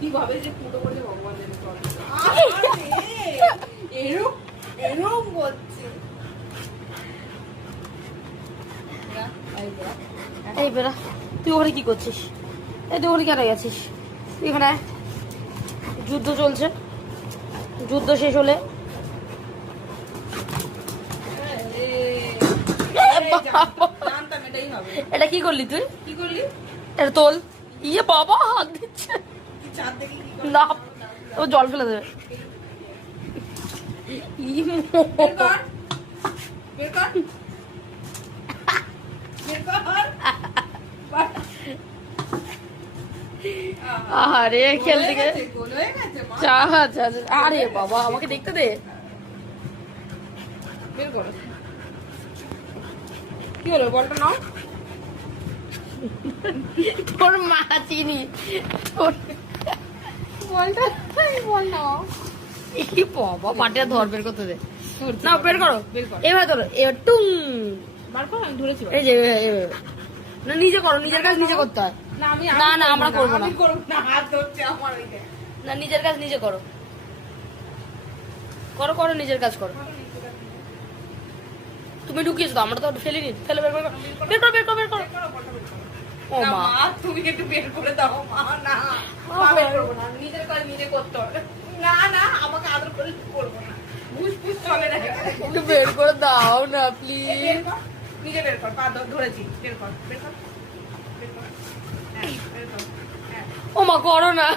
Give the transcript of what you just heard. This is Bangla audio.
কিভাবে যে ফুটো করে ভগবান জানে এরকম এরকম করছে। এই বেড়া, তুই ওখানে কি করছিস? এই তুই ওখানে কেন গেছিস? এখানে যুদ্ধ চলছে, যুদ্ধ শেষ হলে এটা কি করলি তুই? কি করলি? এটা তোল। ইয়ে বাবা, হাত দিচ্ছে না, ও জল ফেলে দেবে। আরে খেলতে গিয়ে আরে বাবা, আমাকে দেখতে দে। বের করো। কি হলো, বলটা নাও। তোর মা চিনি বলটা বল নাও। এই বাবা, পাটিয়া ধর, বের করতে দে। না, বের করো, বের করো। এবার ধরো, এবার টুং। বার করো, আমি ধরেছি। এই যে না, নিজে করো, নিজের কাজ নিজে করতে হয়। না আমি না, না, আমরা করবো না। আমি করব না, হাত ধরছে আমার ওইটা। না, নিজের কাজ নিজে করো, করো করো, নিজের কাজ করো। তুমি ঢুকিয়েছো তো, আমরা তো ফেলিনি। ফেলে বের করো, বের করো, বের করো, বের করো। ও না, মা, মা তুমি একটু বের করে দাও মা। না মা, বের করবো না, নিজের কাজ নিজে করতে হবে। না না, আমাকে আদর করে করবো না, বুঝ বুঝ চলে না। একটু বের করে দাও না বের প্লিজ। কর, নিজে বের কর, পা ধরেছি, বের কর, বের কর, বের কর। হ্যাঁ, বের কর। হ্যাঁ। ও মা, করো না।